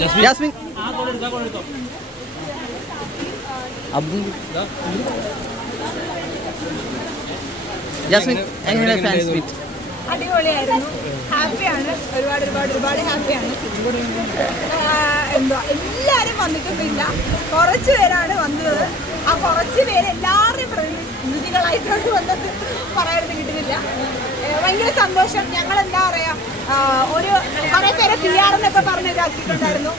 Jasmine? Abdul. Jasmine എങ്ങനെയാണ് fans meet അടിപൊളിയായിരുന്നു. ഹാപ്പിയാണ് ഒരുപാട് ഒരുപാട് ഒരുപാട് ഹാപ്പിയാണ് എന്തോ എല്ലാവരും വന്നിട്ടൊന്നുമില്ല. കുറച്ച് പേരാണ് വന്നത്. ആ കുറച്ച് പേര് എല്ലാവരുടെയും പ്രതിനിധികളായിട്ടാണ് വന്നത്. പറയാനൊന്നും കിട്ടുന്നില്ല. ഭയങ്കര സന്തോഷം. ഞങ്ങൾ എന്താ പറയാ ഒരു ആർ പറഞ്ഞ് ഇതാക്കിയിട്ടുണ്ടായിരുന്നു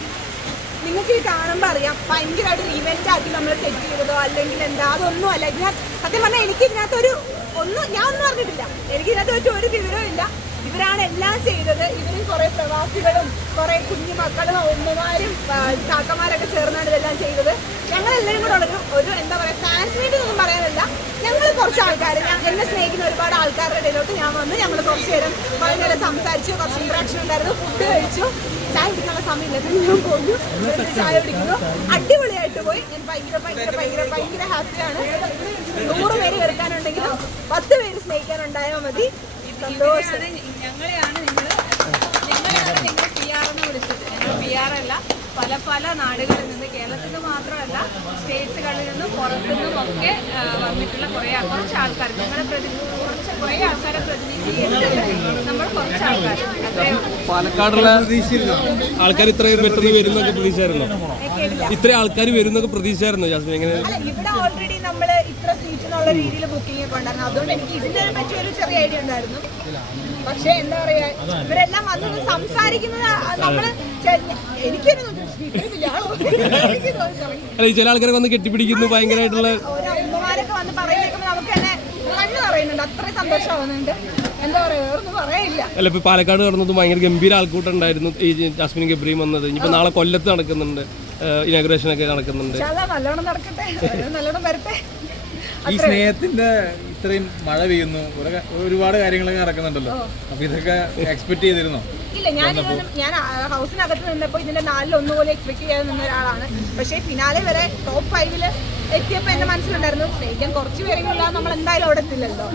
നിങ്ങൾക്ക് ഈ കാണുമ്പോൾ അറിയാം ഭയങ്കരമായിട്ട് ഒരു ഇവന്റ് ആക്കി നമ്മൾ സെറ്റ് ചെയ്തതോ അല്ലെങ്കിൽ എന്താ അതൊന്നും അല്ല. ഇതിനകത്ത് സത്യം പറഞ്ഞാൽ എനിക്ക് ഇതിനകത്ത് ഒരു ഒന്നും ഞാൻ ഒന്നും അറിഞ്ഞിട്ടില്ല. എനിക്ക് ഇതിനകത്ത് വെച്ച് ഒരു വിവരവും ഇല്ല. ഇവരാണ് എല്ലാം ചെയ്തത്. ഇവരും കുറെ പ്രവാസികളും കുറെ കുഞ്ഞു മക്കളും ഉമ്മമാരും കാക്കമാരൊക്കെ ചേർന്നാണ് ഇതെല്ലാം ചെയ്തത്. ഞങ്ങൾ എല്ലാവരും കൂടെ ഉള്ളൊരു ഒരു എന്താ പറയുക ഫാൻസ് മീറ്റ് ഒന്നും പറയാനല്ല. ഞങ്ങൾ കുറച്ച് ആൾക്കാർ എന്നെ സ്നേഹിക്കുന്ന ഒരുപാട് ആൾക്കാരുടെ ഇടയിലോട്ട് ഞാൻ വന്ന്. ഞങ്ങൾ കുറച്ച് നേരം വളരെ നേരം സംസാരിച്ചു കുറച്ച് ഇൻട്രാക്ഷൻ ഉണ്ടായിരുന്നു ഫുഡ് കഴിച്ചു. ചായ കുടിക്കാനുള്ള സമയമില്ല ഞാൻ പോകുന്നു ചായ കുടിക്കുന്നു. അടിപൊളിയായിട്ട് പോയി. ഞാൻ ഭയങ്കര ഭയങ്കര ഭയങ്കര ഭയങ്കര ഹാപ്പിയാണ് നൂറ് പേര് വെറുക്കാനുണ്ടെങ്കിലും പത്ത് പേര് സ്നേഹിക്കാനുണ്ടായാൽ മതി. സന്തോഷം ഞങ്ങളെയാണ് നിങ്ങൾ ഞങ്ങളെയാണ് നിങ്ങൾ പല നാടുകളിൽ നിന്ന് കേരളത്തിൽ നിന്ന് മാത്രമല്ല സ്റ്റേറ്റ്സുകളിൽ നിന്നും പുറത്തുനിന്നും ഒക്കെ വന്നിട്ടുള്ള കുറേ കുറച്ച് ആൾക്കാർ. നമ്മുടെ പ്രതി കുറച്ച് കുറേ ആൾക്കാരെ പ്രതിനിധീകരിച്ചിട്ടുണ്ട്. നമ്മൾ കുറച്ച് ആൾക്കാർ പാലക്കാടുള്ള ആൾക്കാർ ഇത്രയും പെട്ടെന്ന് വരുന്നൊക്കെ പ്രതീക്ഷയായിരുന്നോ ഇത്രയും ആൾക്കാർ വരുന്നൊക്കെ പ്രതീക്ഷയായിരുന്നോ ജാസ്മിൻ എങ്ങനെ ഇവിടെ ഓൾറെഡി നമ്മൾ ഇത്ര സീറ്റ് എന്നുള്ള രീതിയിൽ ബുക്കിംഗ് ഒക്കെ ഉണ്ടായിരുന്നു അതുകൊണ്ട് എനിക്ക് ഇതിനെ പറ്റി ഒരു ചെറിയ ഐഡിയ ഉണ്ടായിരുന്നു പക്ഷെ എന്താ പറയാ ഇവരെല്ലാം വന്നത് സംസാരിക്കുന്നത് നമ്മൾ ചെ- എനിക്കൊരു ഇത്രയില്ല. എനിക്ക് തോന്നി അല്ല ചില ആൾക്കാരൊക്കെ വന്ന് കെട്ടിപ്പിടിക്കുന്നു ഭയങ്കരമായിട്ടുള്ള ഓരോ അമ്മമാരൊക്കെ വന്ന് പറയുമ്പോൾ നമുക്ക് തന്നെ കണ്ണു പറയുന്നുണ്ട് അത്രയും സന്തോഷമാവുന്നുണ്ട് എന്താ അല്ല ഇപ്പൊ പാലക്കാട് നടന്നതും ഭയങ്കര ഗംഭീര ആൾക്കൂട്ടുണ്ടായിരുന്നു ഈ ജാസ്മിൻ ഗബ്രിയും വന്നത്. ഇനിയിപ്പോ നാളെ കൊല്ലത്ത് നടക്കുന്നുണ്ട്. ഇനാഗ്രേഷൻ ഒക്കെ നടക്കുന്നുണ്ട്. നല്ലോണം നടക്കട്ടെ. നല്ലോണം വരട്ടെ. ഈ സ്നേഹത്തിന്റെ ഇത്രയും മഴ പെയ്യുന്നു ഒരുപാട് കാര്യങ്ങളൊക്കെ നടക്കുന്നുണ്ടല്ലോ. അപ്പൊ ഇതൊക്കെ എക്സ്പെക്ട് ചെയ്തിരുന്നോ? ഇല്ല ഞാൻ ഞാൻ ഹൗസിനകത്ത് നിന്നപ്പോൾ ഇതിന്റെ നാലിൽ ഒന്നുപോലെ എക്സ്പെക്ട് ചെയ്യാതെ നിന്ന ഒരാളാണ്. പക്ഷേ ഫിനാലെ വരെ ടോപ്പ് ഫൈവിൽ എത്തിയപ്പോൾ എന്റെ മനസ്സിലുണ്ടായിരുന്നു സ്നേഹിക്കാൻ കുറച്ച് പേരെങ്കിലും നമ്മൾ എന്തായാലും അവിടെ എത്തില്ലല്ലോ.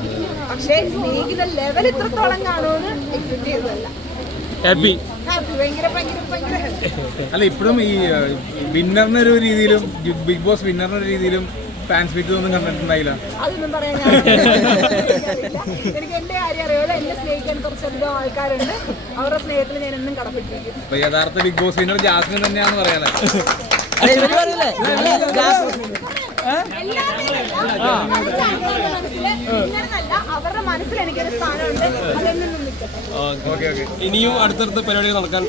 പക്ഷേ സ്നേഹിക്കുന്ന ലെവൽ ഇത്രത്തോളം കാണുമെന്ന് എക്സ്പെക്ട് ചെയ്തതല്ല. ഹാപ്പി അല്ല ഇപ്പോഴും ഈ വിന്നറിന്റെ ഒരു രീതിയിലും ബിഗ് ബോസ് വിന്നറിന്റെ ഒരു രീതിയിലും ഫാൻസ് മീറ്റ് ഒന്നും കണ്ടിട്ടുണ്ടായില്ല. അതൊന്നും പറയാൻ ഞാൻ. എനിക്ക് എന്റെ കാര്യം അറിയാതെ എന്നെ സ്നേഹിക്കാൻ കുറച്ചധികം ആൾക്കാരുണ്ട്. അവരുടെ സ്നേഹത്തിൽ ഞാൻ എന്നും കടപ്പെട്ടിരിക്കും. അപ്പൊ യഥാർത്ഥ ബിഗ് ബോസ് വിന്നർ ജാസ്മിൻ തന്നെയാന്ന് പറയാനേ അവരുടെ മനസ്സിൽ എനിക്കൊരു സ്ഥാനമുണ്ട് അതെന്നും നിൽക്കട്ടെ ഇനിയും അടുത്തടുത്ത പരിപാടികൾ നടക്കാൻ